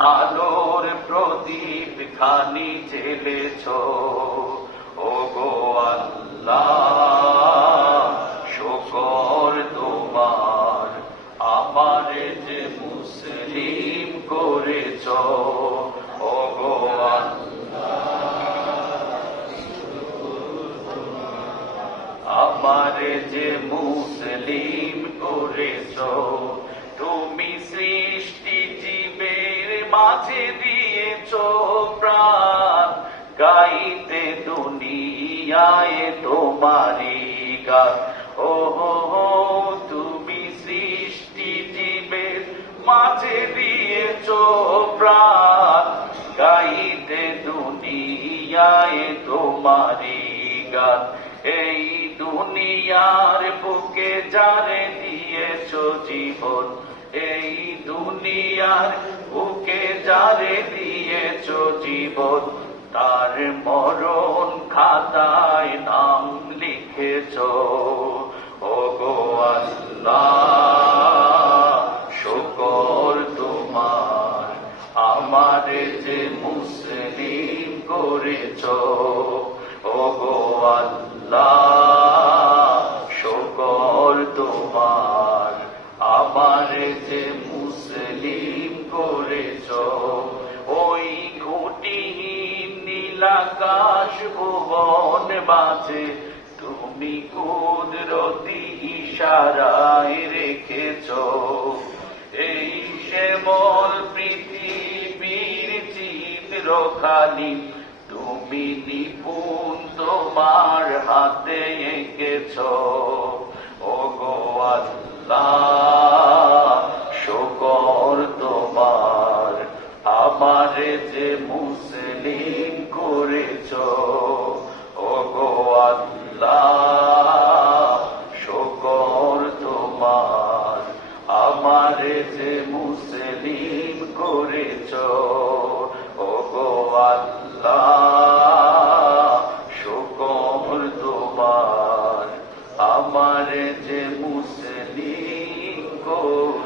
আলোর প্রদীপ খানি জ্বেলেছ, ওগো আল্লাহ শুকর তোমার, আমারে যে মুসলিম করেছ, ওগো আমারে যে মুসলিম করেছ। তুমি সৃষ্টি জীবের মাঝে দিয়েছ প্রাণ, গাইতে দুনিয়ায় তোমারি গান। ও তুমি সৃষ্টি জীবের মাঝে দিয়েছ প্রাণ, গাইতে দুনিয়ায় তোমারি গান। এই দুনিয়ার বুকে যারে দিয়েছ জীবন, এই দুনিয়ার বুকে যারে দিয়েছ জীবন, তার মরণ খাতায় নাম লিখেছ, ওগো আল্লাহ শুকর তোমার, আমারে যে মুসলিম করেছ, ওগো আল্লাহ শুকর তোমার, আমারে যে মুসলিম করেছ। ওই খুঁটিহীন নীলাকাশ ভুবন বাজে তুমি কুদরতি ইশারায় রেখেছ, এই শ্যামল পৃথিবীর চিত্রখানি তুমি নিপুণ তোমার হাতে এঁকেছ, ওগো আল্লাহ শুকর তোমার, আমারে যে মুসলিম করেছ, ওগো আল্লাহ শুকর তোমার, আমারে যে মুসলিম করেছ, ওগো আল্লাহ শুকর তোমার, আমারে যে মুসলিম করেছ।